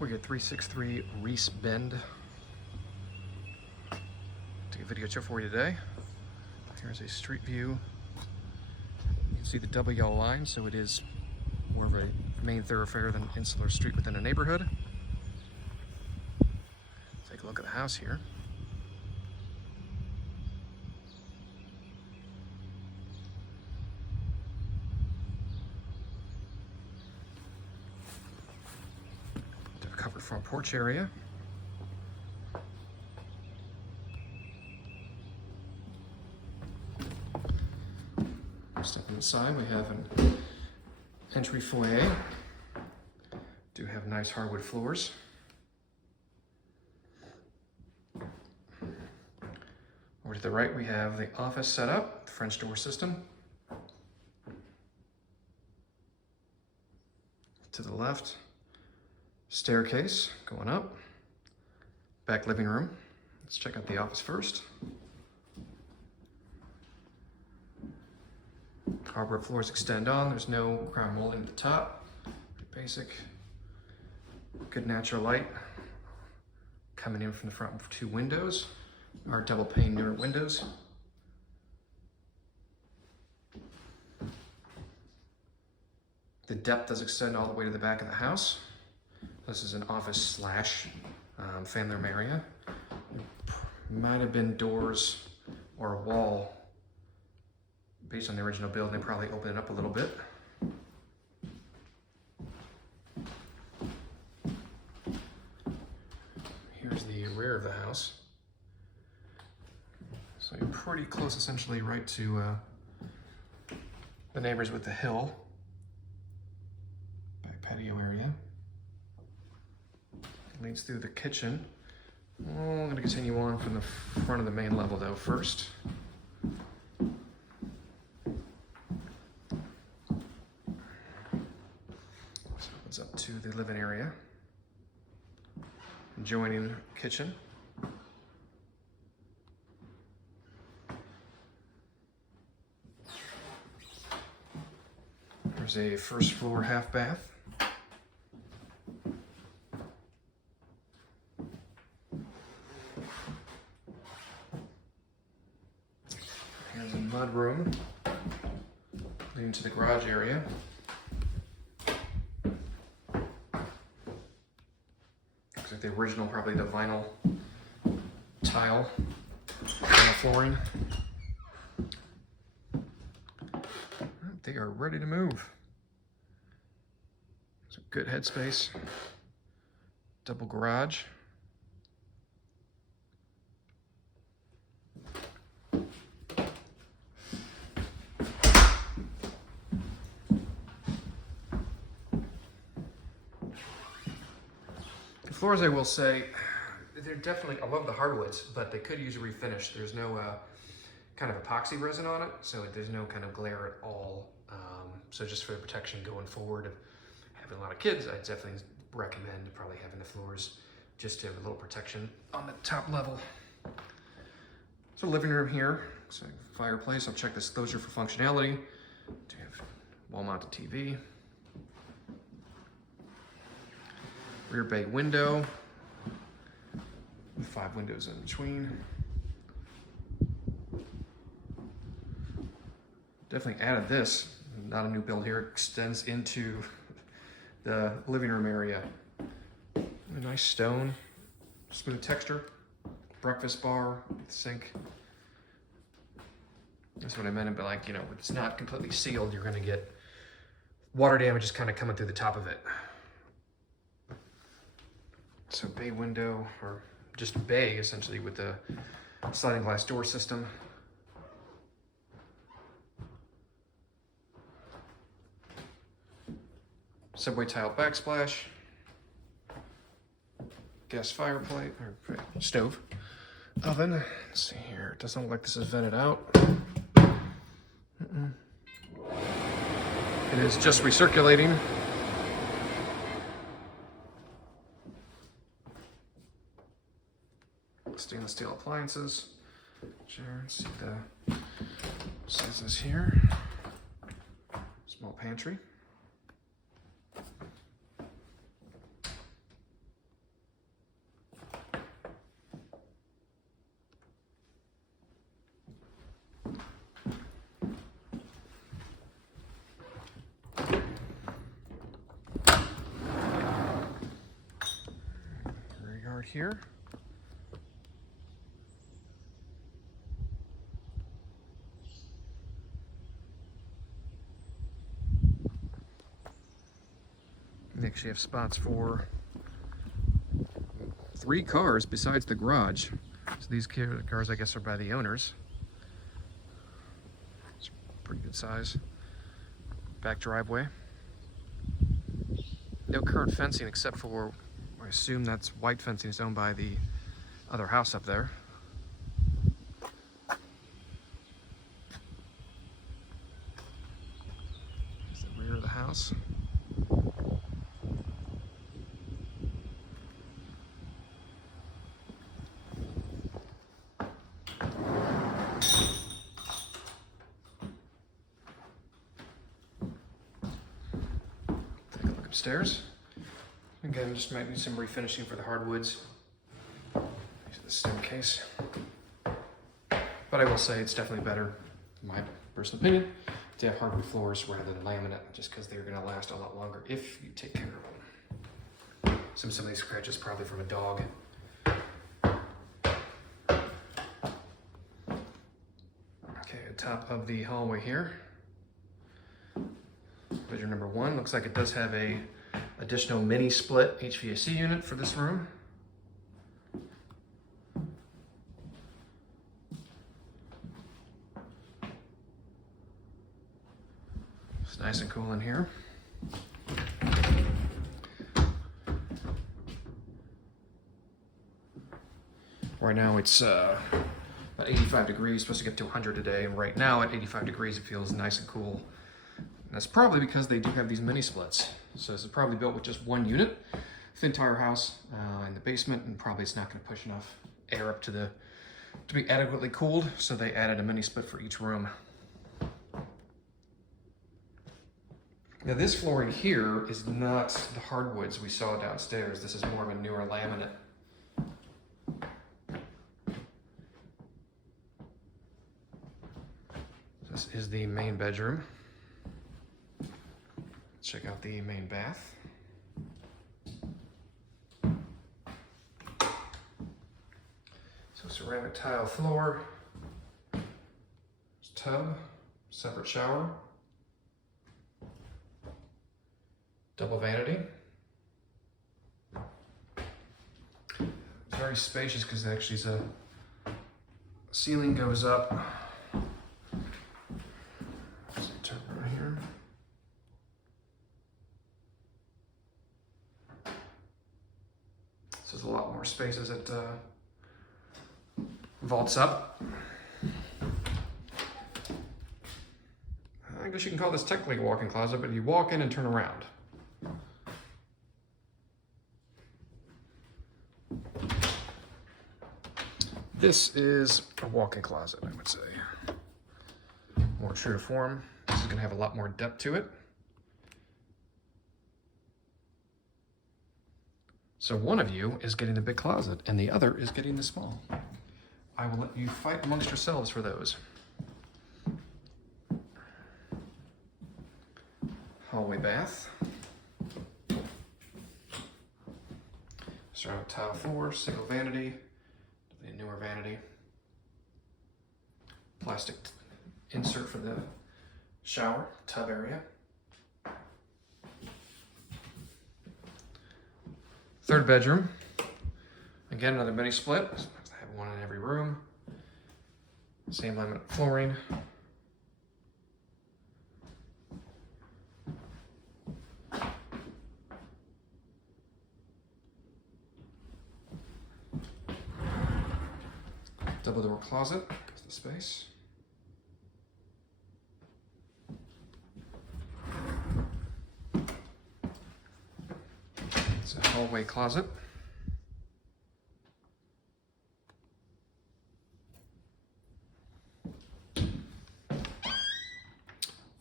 We're at 363 Ries Bend. Take a video show for you today. Here's a street view. You can see the double yellow line, so it is more of a main thoroughfare than insular street within a neighborhood. Take a look at the house here. Covered front porch area. Stepping inside, we have an entry foyer. Do have nice hardwood floors. Over to the right, we have the office set up, French door system. To the left, staircase going up, back living room. Let's check out the office first. Hardwood floors extend on, there's no crown molding at the top. Basic, good natural light coming in from the front of two windows, our double pane mirror windows. The depth does extend all the way to the back of the house. This is an office slash family room area. Might have been doors or a wall. Based on the original build, they probably opened it up a little bit. Here's the rear of the house. So you're pretty close, essentially, right to the neighbors with the hill. Back patio area. Leads through the kitchen. I'm going to continue on from the front of the main level though first. So it opens up to the living area. Adjoining kitchen. There's a first floor half bath. Here's a mud room leading to the garage area. Looks like the original, probably the vinyl tile flooring. They are ready to move. It's a good headspace. Double garage. The floors, I will say, they're definitely, I love the hardwoods, but they could use a refinish. There's no kind of epoxy resin on it, so there's no kind of glare at all. So just for the protection going forward of having a lot of kids, I definitely recommend probably having the floors just to have a little protection on the top level. So living room here, so fireplace. I'll check this exposure for functionality. Do have wall-mounted TV. Rear bay window with 5 windows in between. Definitely added this, not a new build here, extends into the living room area. A nice stone, smooth texture, breakfast bar, sink. That's what I meant, but like, you know, if it's not completely sealed, you're gonna get water damage just kind of coming through the top of it. So bay window, or just bay essentially, with the sliding glass door system. Subway tile backsplash. Gas fireplace, or stove. Oven, let's see here, it doesn't look like this is vented out. It is just recirculating. Stainless steel appliances. Sure, let's see the sizes here. Small pantry. start here. You actually have spots for 3 cars besides the garage. So these cars, I guess, are by the owners. It's pretty good size. Back driveway. No current fencing except for, I assume that's white fencing is owned by the other house up there. Here's the rear of the house. Take a look upstairs. Again, just might need some refinishing for the hardwoods. Here's the staircase. But I will say it's definitely better, in my personal opinion, to have hardwood floors rather than laminate, just because they're going to last a lot longer if you take care of them. Some of these scratches probably from a dog. Okay, top of the hallway here. Bedroom number 1. Looks like it does have a additional mini split HVAC unit for this room. It's nice and cool in here. Right now it's about 85 degrees, supposed to get to 100 today, and right now at 85 degrees it feels nice and cool. And that's probably because they do have these mini splits. So this is probably built with just 1 unit, the entire house in the basement, and probably it's not going to push enough air up to be adequately cooled, so they added a mini split for each room. Now this flooring here is not the hardwoods we saw downstairs. This is more of a newer laminate. This is the main bedroom. Let's check out the main bath. So ceramic tile floor, tub, separate shower, double vanity. It's very spacious because actually the ceiling goes up. Turn right here. So there's a lot more space as it vaults up. I guess you can call this technically a walk-in closet, but you walk in and turn around. This is a walk-in closet, I would say. More true to form. This is going to have a lot more depth to it. So one of you is getting the big closet and the other is getting the small. I will let you fight amongst yourselves for those. Hallway bath. Ceramic tile floor, single vanity, the newer vanity. Plastic insert for the shower, tub area. Third bedroom. Again, another mini split. I have one in every room. Same laminate flooring. Double door closet, that's the space. It's a hallway closet.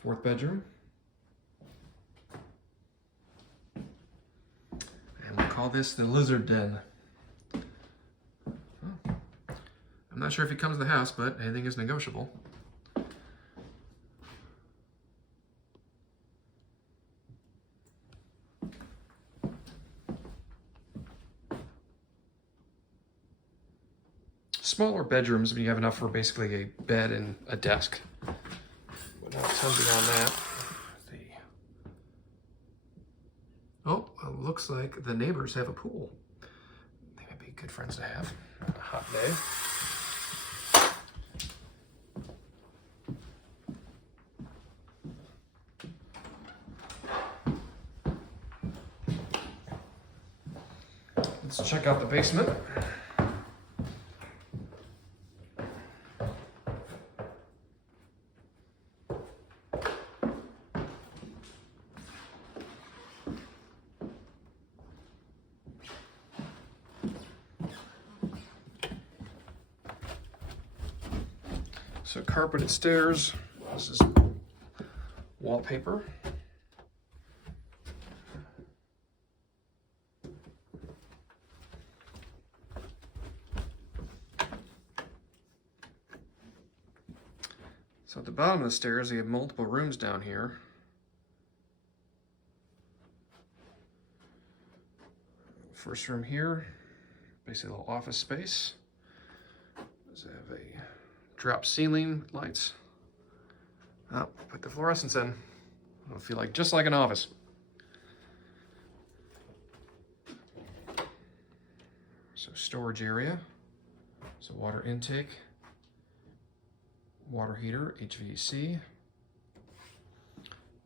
Fourth bedroom. And we'll call this the lizard den. I'm not sure if he comes to the house, but anything is negotiable. smaller bedrooms, but you have enough for basically a bed and a desk. But not a ton beyond that. Oh, it looks like the neighbors have a pool. They might be good friends to have on a hot day. Let's check out the basement. So carpeted stairs, this is wallpaper. So at the bottom of the stairs, you have multiple rooms down here. First room here, basically a little office space. Does have a drop ceiling lights. Oh, put the fluorescents in. It'll feel like just like an office. So storage area. So water intake, water heater, HVAC,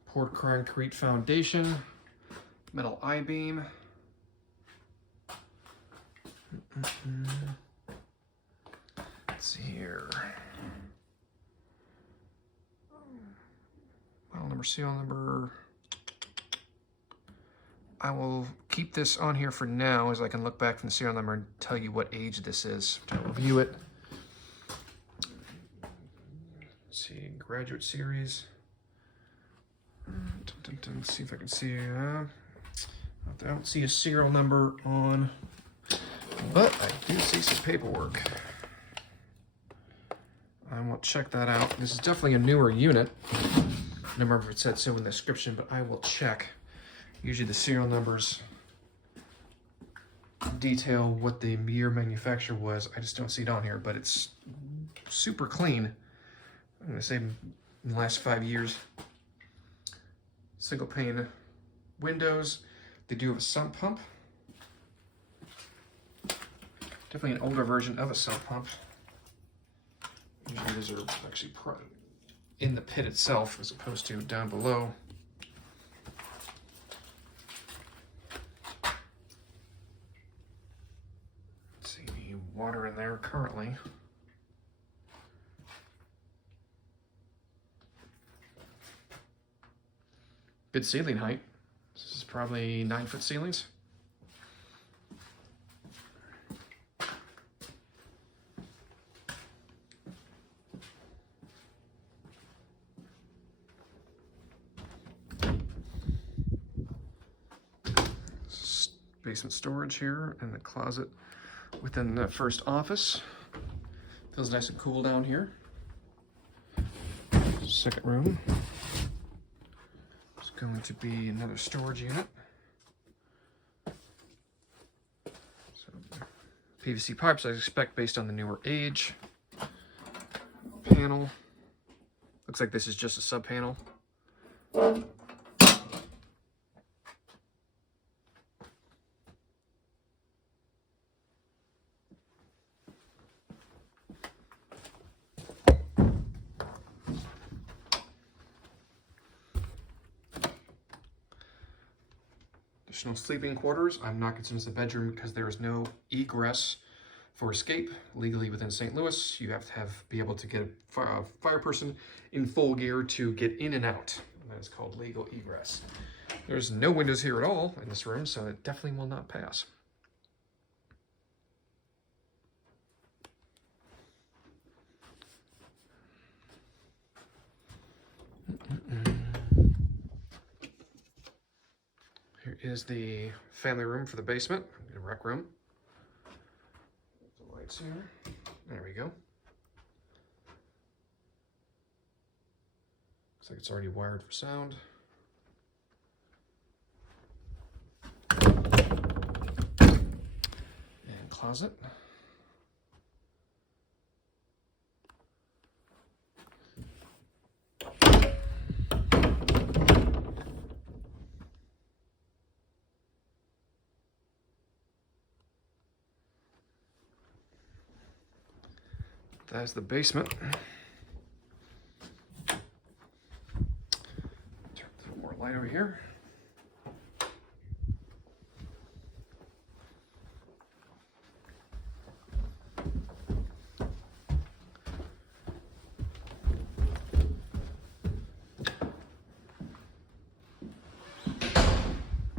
poured concrete foundation, metal I-beam. Let's see here. Model number, serial number. I will keep this on here for now as I can look back from the serial number and tell you what age this is to review it. Let's see, graduate series. Let's see if I can see. I don't see a serial number on, but I do see some paperwork. I will check that out. This is definitely a newer unit. I don't remember if it said so in the description, but I will check. Usually the serial numbers detail what the year manufacture was. I just don't see it on here, but it's super clean. I'm gonna say in the last 5 years. Single pane windows. They do have a sump pump. Definitely an older version of a sump pump. Usually those are actually in the pit itself as opposed to down below. Let's see, water in there currently. Good ceiling height. This is probably 9-foot ceilings. Basement storage here and the closet within the first office. Feels nice and cool down here. Second room. It's going to be another storage unit. So PVC pipes I expect based on the newer age. Panel. Looks like this is just a sub panel. Additional sleeping quarters. I'm not considering this a bedroom because there is no egress for escape legally within St. Louis. You have to be able to get a fire person in full gear to get in and out. That is called legal egress. There's no windows here at all in this room, so it definitely will not pass. Here is the family room for the basement, the rec room. The lights here. There we go. Looks like it's already wired for sound. And closet. That's the basement. Turn some more light over here.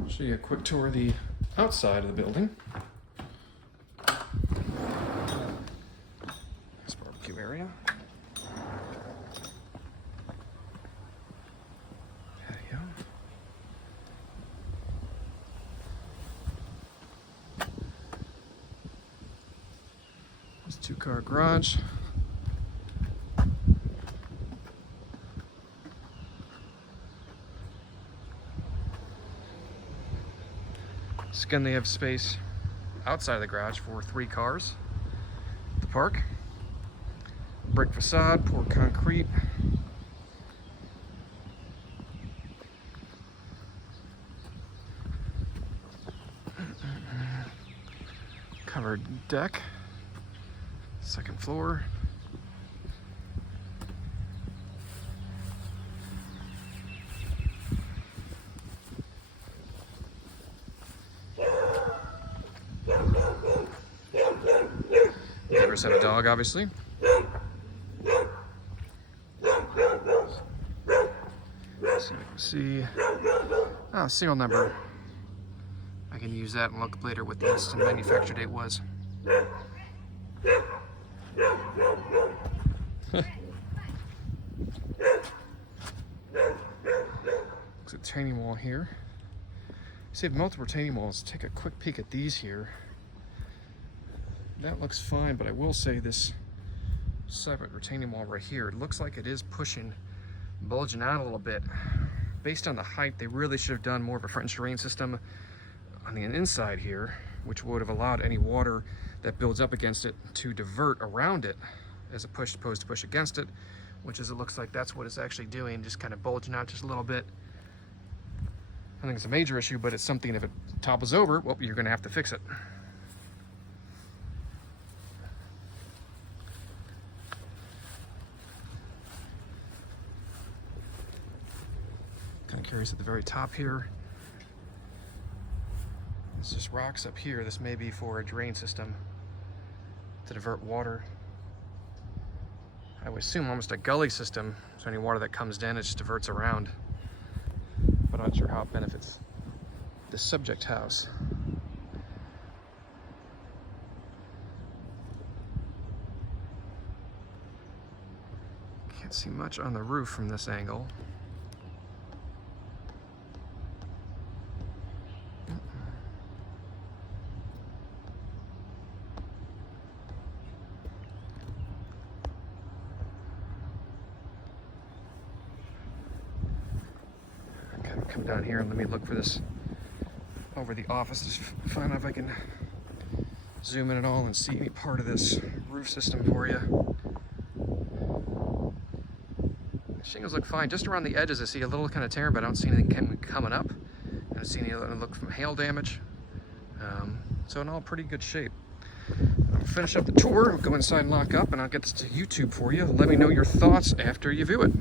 Show you a quick tour of the outside of the building. Nice barbecue area. Patio. This 2-car garage. Again, they have space outside of the garage for 3 cars. The park. Brick facade, poured concrete. Covered deck. 2nd floor. Neighbors have a dog, obviously. So you can see, serial number. I can use that and look later what the instant manufacture date was. Looks at retaining wall here. So you have multiple retaining walls. Take a quick peek at these here. That looks fine, but I will say this separate retaining wall right here, it looks like it is pushing, bulging out a little bit. Based on the height, they really should have done more of a French drain system on the inside here, which would have allowed any water that builds up against it to divert around it as opposed to push against it, which is, it looks like that's what it's actually doing, just kind of bulging out just a little bit. I think it's a major issue, but it's something, if it topples over, well, you're gonna have to fix it. Kind of curious at the very top here. It's just rocks up here. This may be for a drain system to divert water. I would assume almost a gully system, so any water that comes in, it just diverts around. But I'm not sure how it benefits the subject house. Can't see much on the roof from this angle. Come down here and let me look for this over the office. Just find out if I can zoom in at all and see any part of this roof system for you. The shingles look fine. Just around the edges I see a little kind of tear, but I don't see anything coming up. I don't see any look from hail damage. So in all pretty good shape. I'll finish up the tour, go inside and lock up, and I'll get this to YouTube for you. Let me know your thoughts after you view it.